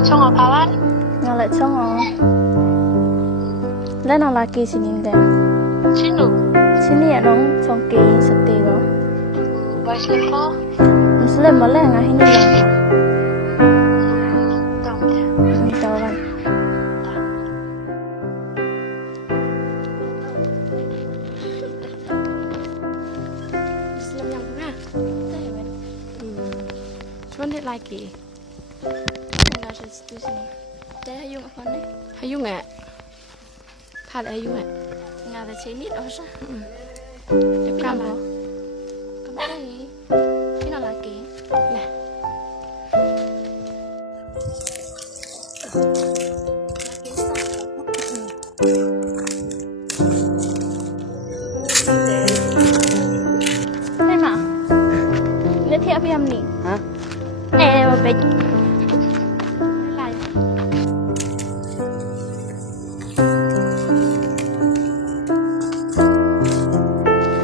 chong apawan? Ngala chongo. Lena laki sini deh. Chinu. Sini ya dong chongke setego. Bais lepo. Muslim malah ngahini lang. Dong. Ini tawaran. Muslim yang punya. Cuman dia lagi. Nggak ada situ sini. Teh yung apa nih? Hayung nggak? Thad hayung nggak? Nggak ada sini dosa. Kamu? Kamu lagi? Ini lagi. Nah. Memang. Lihat siapa yang ni? Hah? Baik. Lain.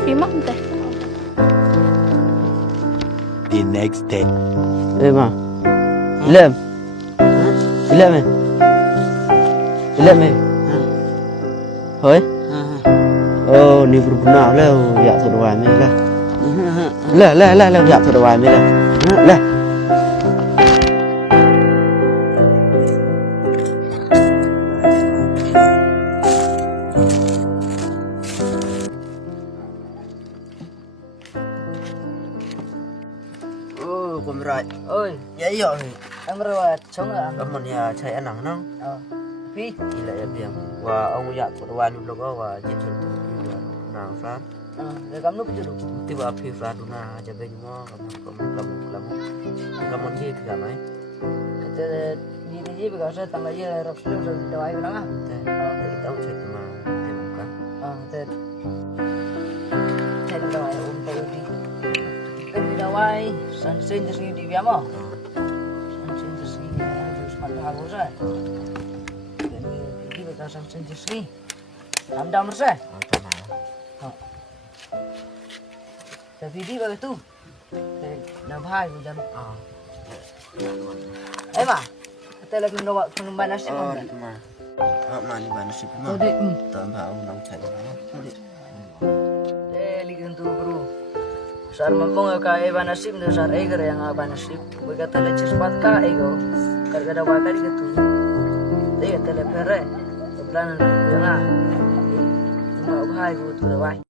Imam teh. The next day. Ma. Ilm. Ilm. Ilm. Hoi. Oh, ni berguna lah. Ya terdoa ni lah. Lah. Ya terdoa ni lah. Lah. Oh, kumrai. Oi, ya iya. Ang rawat chonga. Kamu ni cai anang nang. Pi, ila ya biang. Wa ông ya terdoa ni logo wa jitu tu nang san. Để kamu kerja dulu. Tiba api Fraduna aja baju mau kamu ni juga mai. Kita di juga saya tanggal ya rok sudah dawai ulang ah. Kita tahu saya cuma temukan. Saya dawai untuk di. Kita dawai sunset di sini di biamo. Sunset di sini harus pada harus saya. Jadi kita sunset di sini. Anda merasa? Tapi di bawah tu, dah bahaya hujan. Ma, kita lagi nak penumban nasi mana? Mana nasi mana? Tambah orang cari. Lagi tu bro. Sar mamong ka nasi ni sar eger yang nasi. Berkata leceh sepat ka ego. Kerja dah wakari gitu. Dia telepere. Pelan pelan. Mau bahaya tu dah bahaya.